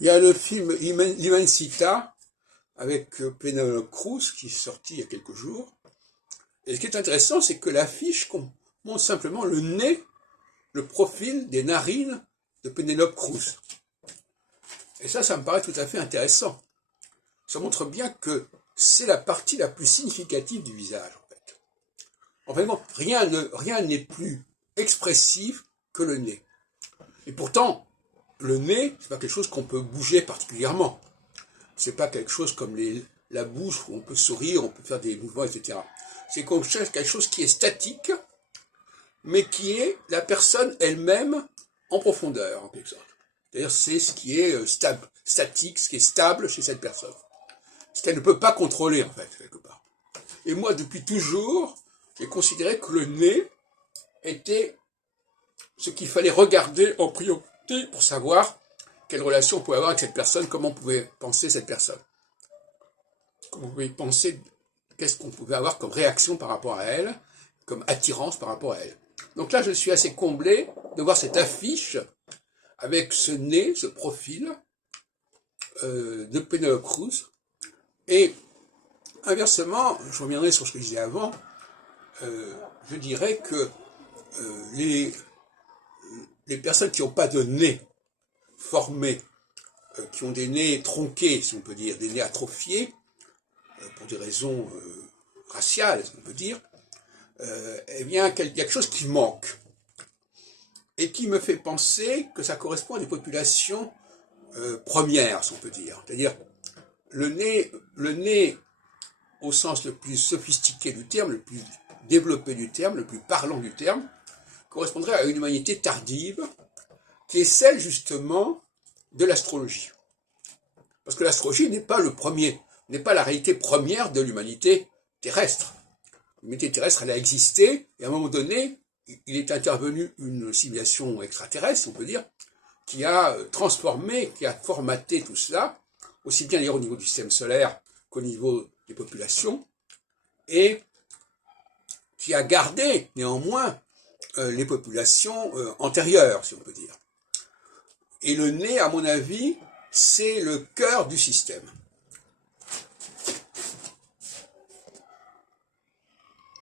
Il y a le film L'Immensità avec Penélope Cruz qui est sorti il y a quelques jours. Et ce qui est intéressant, c'est que l'affiche montre simplement le nez, le profil des narines de Penélope Cruz. Et ça me paraît tout à fait intéressant. Ça montre bien que c'est la partie la plus significative du visage, en fait. En fait, bon, rien n'est plus expressif que le nez. Et pourtant, le nez, c'est pas quelque chose qu'on peut bouger particulièrement. C'est pas quelque chose comme la bouche où on peut sourire, on peut faire des mouvements, etc. C'est quelque chose qui est statique, mais qui est la personne elle-même en profondeur, en quelque sorte. C'est-à-dire, c'est ce qui est statique, ce qui est stable chez cette personne. Ce qu'elle ne peut pas contrôler, en fait, quelque part. Et moi, depuis toujours, j'ai considéré que le nez était ce qu'il fallait regarder en priorité pour savoir quelle relation on pouvait avoir avec cette personne, comment on pouvait penser cette personne. Comment on pouvait penser, qu'est-ce qu'on pouvait avoir comme réaction par rapport à elle, comme attirance par rapport à elle. Donc là, je suis assez comblé de voir cette affiche avec ce nez, ce profil de Penélope Cruz. Et inversement, je reviendrai sur ce que je disais avant, je dirais que les personnes qui n'ont pas de nez formé, qui ont des nez tronqués, si on peut dire, des nez atrophiés, pour des raisons raciales, si on peut dire, eh bien, il y a quelque chose qui manque. Et qui me fait penser que ça correspond à des populations premières, si on peut dire. C'est-à-dire, le nez, au sens le plus sophistiqué du terme, le plus développé du terme, le plus parlant du terme, correspondrait à une humanité tardive, qui est celle, justement, de l'astrologie. Parce que l'astrologie n'est pas n'est pas la réalité première de l'humanité terrestre. L'humanité terrestre, elle a existé, et à un moment donné, il est intervenu une civilisation extraterrestre, on peut dire, qui a transformé, qui a formaté tout cela, aussi bien d'ailleurs au niveau du système solaire qu'au niveau des populations, et qui a gardé néanmoins les populations antérieures, si on peut dire. Et le nez, à mon avis, c'est le cœur du système.